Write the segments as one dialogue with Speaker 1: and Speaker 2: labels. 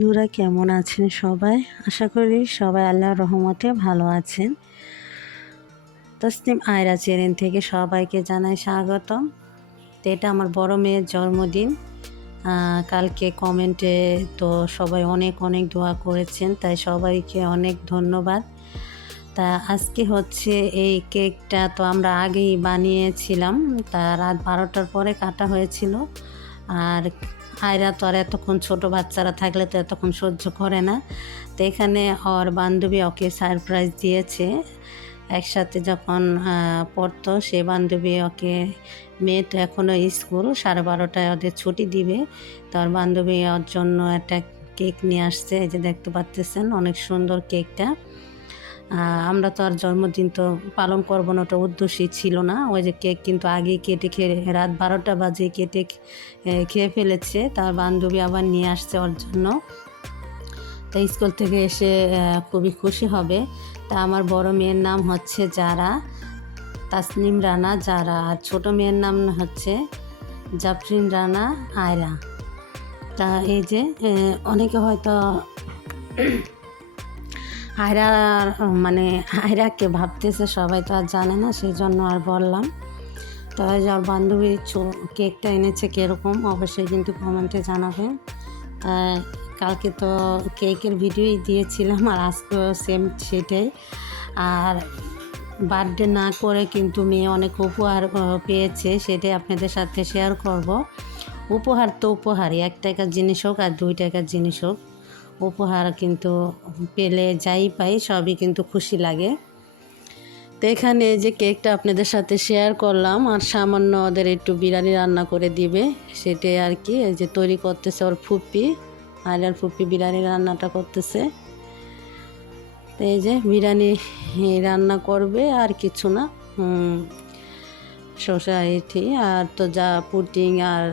Speaker 1: বন্ধুরা কেমন আছেন সবাই? আশা করি সবাই আল্লাহর রহমতে ভালো আছেন। তসলিম আয়রা চেরেন থেকে সবাইকে জানাই স্বাগতম। তো এটা আমার বড় মেয়ের জন্মদিন। কালকে কমেন্টে তো সবাই অনেক অনেক দোয়া করেছেন, তাই সবাইকে অনেক ধন্যবাদ। তা আজকে হচ্ছে এই কেকটা তো আমরা আগেই বানিয়েছিলাম, তা রাত বারোটার পরে কাটা হয়েছিল। আর আয়রা তো আর এতক্ষণ ছোট বাচ্চারা থাকলে তো এতক্ষণ সহ্য করে না। তো এখানে ওর বান্ধবী ওকে সারপ্রাইজ দিয়েছে। একসাথে যখন পড়তো, সে বান্ধবী ওকে, মেয়ে তো এখনও স্কুল, সাড়ে বারোটায় ওদের ছুটি দিবে। তো ওর বান্ধবী ওর জন্য একটা কেক নিয়ে আসছে, এই যে দেখতে পাচ্তেছেন অনেক সুন্দর কেকটা। আমরা তো আর জন্মদিন তো পালন করব না, ওটা উদ্দেশ্যই ছিল না। ওই যে কেক কিন্তু আগেই কেটে খেয়ে, রাত বারোটা বাজে কেটে খেয়ে ফেলেছে, তার বান্ধবী আবার নিয়ে আসছে ওর জন্য। তো স্কুল থেকে এসে খুবই খুশি হবে। তা আমার বড় মেয়ের নাম হচ্ছে যারা তাসনিম রানা যারা আর ছোট মেয়ের নাম হচ্ছে জাফরিন রানা আয়রা। তা এই যে অনেকে হয়তো আয়রা মানে আয়রাকে ভাবতেছে সবাই তো আর জানে না সেই জন্য আর বললাম। তো এই যে বান্ধবী কেকটা এনেছে কীরকম, অবশ্যই কিন্তু কমেন্টে জানাবেন তা কালকে তো কেকের ভিডিওই দিয়েছিলাম, আর আজকেও সেম সেটাই। আর বার্থডে না করে কিন্তু মেয়ে অনেক উপহার পেয়েছে, সেটাই আপনাদের সাথে শেয়ার করব। উপহার তো উপহারই, এক টাকার জিনিস হোক আর দুই টাকার জিনিস হোক। উপহার কিন্তু পেলে যাই পাই, সবই কিন্তু খুশি লাগে। তো এখানে যে কেকটা আপনাদের সাথে শেয়ার করলাম, আর সামান্য ওদের একটু বিরিয়ানি রান্না করে দিবে, সেটাই আর কি। যে তৈরি করতেছে ওর ফুপি আর আর ফুপি বিরিয়ানি রান্নাটা করতেছে। তো এই যে বিরিয়ানি রান্না করবে, আর কিছু না। শসা এটি আর তো যা পুটিং আর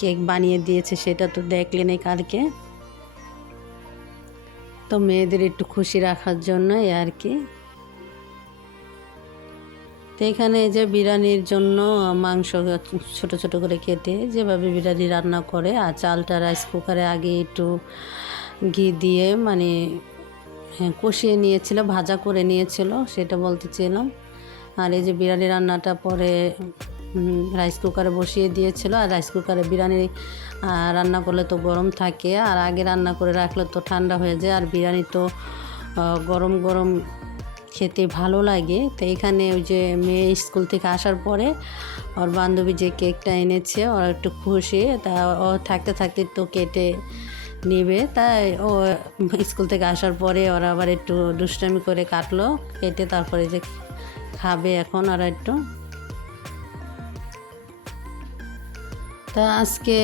Speaker 1: কেক বানিয়ে দিয়েছে, সেটা তো দেখলেন কালকে। তো মেয়েদের একটু খুশি রাখার জন্য এই আর কি। তো এখানে যে বিরিয়ানির জন্য মাংস ছোট ছোট করে কেটে যেভাবে বিরিয়ানি রান্না করে আর চালটা রাইস কুকারে আগে একটু ঘি দিয়ে মানে হ্যাঁ, কষিয়ে নিয়েছিল ভাজা করে নিয়েছিল সেটা বলতেছিলাম আর এই যে বিরিয়ানি রান্নাটা পরে রাইস কুকারে বসিয়ে দিয়েছিল আর রাইস কুকারে বিরিয়ানি রান্না করলে তো গরম থাকে। আর আগে রান্না করে রাখলে তো ঠান্ডা হয়ে যায়। আর বিরিয়ানি তো গরম গরম খেতে ভালো লাগে। তো এখানে ওই যে মেয়ে স্কুল থেকে আসার পরে ওর বান্ধবী যে কেকটা এনেছে, ওরা একটু খুশি। তা ও থাকতে থাকতে তো কেটে নেবে। তাই ও স্কুল থেকে আসার পরে ওরা আবার একটু দুষ্টামি করে কাটলো। কেটে তারপরে যে খাবে এখন ওরা একটু তা আজকে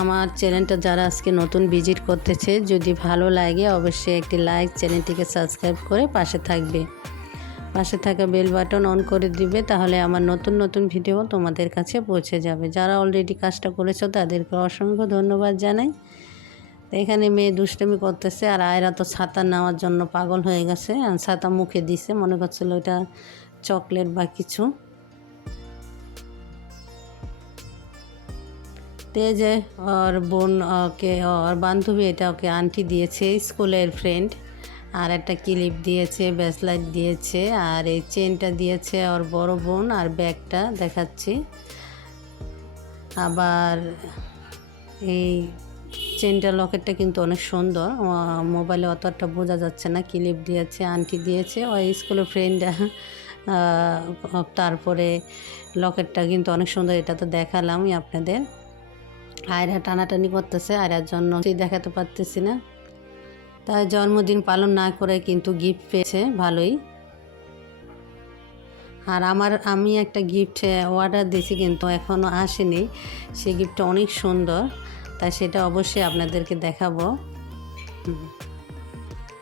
Speaker 1: আমার চ্যানেলটা যারা আজকে নতুন ভিজিট করতেছে, যদি ভালো লাগে অবশ্যই একটি লাইক চ্যানেলটিকে সাবস্ক্রাইব করে পাশে থাকবে। পাশে থাকা বেল বাটন অন করে দিবে, তাহলে আমার নতুন নতুন ভিডিও তোমাদের কাছে পৌঁছে যাবে। যারা অলরেডি কাজটা করেছ, তাদেরকে অসংখ্য ধন্যবাদ জানাই। এখানে মেয়ে দুষ্টামি করতেছে, আর আয়রা তো ছাতা নেওয়ার জন্য পাগল হয়ে গেছে, আর ছাতা মুখে দিছে, মনে করছিল ওইটা চকলেট বা কিছু। তো এই যে ওর বোন ওকে, ওর বান্ধবী এটা ওকে আন্টি দিয়েছে, স্কুলের ফ্রেন্ড আর একটা ক্লিপ দিয়েছে ব্যাসলাইট দিয়েছে, আর এই চেনটা দিয়েছে ওর বড় বোন আর ব্যাগটা দেখাচ্ছি। আবার এই চেনটা লকেটটা কিন্তু অনেক সুন্দর মোবাইলে অতটা বোঝা যাচ্ছে না ক্লিপ দিয়েছে, আন্টি দিয়েছে, ওই স্কুলের ফ্রেন্ড তারপরে লকেটটা কিন্তু অনেক সুন্দর, এটা তো দেখালামই আপনাদের। আয়রা টানাটানি করতেছে, আয়রার জন্য দেখাতে পারতেছি না। তাই জন্মদিন পালন না করে কিন্তু গিফট পেয়েছে, ভালোই। আর আমার, আমি একটা গিফট অর্ডার দিয়েছি কিন্তু এখনও আসেনি। সেই গিফটটা অনেক সুন্দর, তাই সেটা অবশ্যই আপনাদেরকে দেখাবো।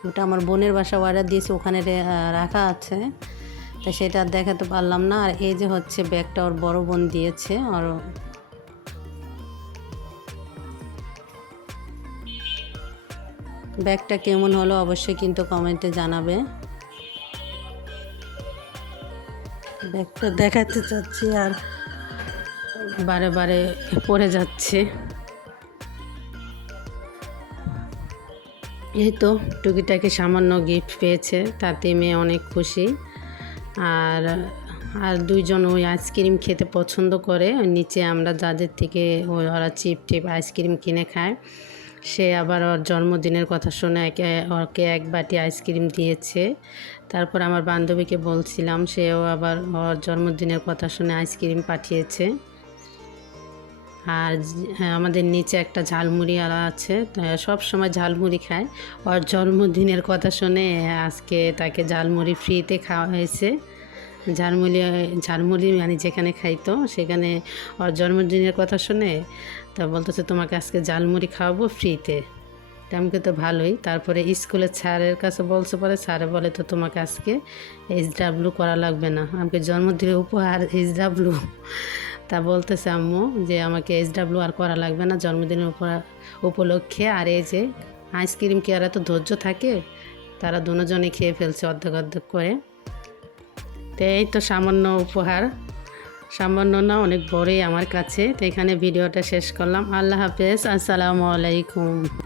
Speaker 1: ওটা আমার বোনের বাসা অর্ডার দিয়েছি, ওখানে রাখা আছে। তাই সেটা দেখাতে পারলাম না। আর এই যে হচ্ছে ব্যাগটা ওর বড় বোন দিয়েছে, ওর ব্যাগটা কেমন হলো অবশ্যই কিন্তু কমেন্টে জানাবে। ব্যাগটা দেখাতে চাচ্ছি আর বারে বারে পড়ে যাচ্ছে। এই তো টুকিটাকি সামান্য গিফট পেয়েছে, তাতে মেয়ে অনেক খুশি। আর আর দুইজন ওই আইসক্রিম খেতে পছন্দ করে, নিচে আমরা যাদের থেকে ওই ওরা চিপ টিপ আইসক্রিম কিনে খায়। সে আবার ওর জন্মদিনের কথা শুনে একে, ওকে এক বাটি আইসক্রিম দিয়েছে। তারপর আমার বান্ধবীকে বলছিলাম, সেও আবার ওর জন্মদিনের কথা শুনে আইসক্রিম পাঠিয়েছে। আর আমাদের নিচে একটা ঝালমুড়ি আলা আছে সব সময় ঝালমুড়ি খায়। ওর জন্মদিনের কথা শুনে আজকে তাকে ঝালমুড়ি ফ্রিতে খাওয়া হয়েছে। ঝালমুড়ি ঝালমুড়ি মানে যেখানে খাইতো, সেখানে ওর জন্মদিনের কথা শুনে তা বলতেছে, তোমাকে আজকে ঝালমুড়ি খাওয়াবো ফ্রিতে তা আমাকে তো ভালোই। তারপরে স্কুলের স্যারের কাছে বলছে পরে, স্যারে বলে, তো তোমাকে আজকে এইচ ডাব্লু করা লাগবে না। আমাকে জন্মদিনের উপহার এইচ ডাব্লু তা বলতেছে, আম্মু, যে আমাকে এইচ ডাব্লু আর করা লাগবে না, জন্মদিনের উপলক্ষে। আর এই যে আইসক্রিম কি আর এত ধৈর্য থাকে, তারা দুজনে খেয়ে ফেলছে অর্ধেক অর্ধেক করে। তো, এই তো সামান্য উপহার। সামান্য না, অনেক বড়ই আমার কাছে। তো এখানে ভিডিওটা শেষ করলাম। আল্লাহ হাফেজ। আসসালামু আলাইকুম।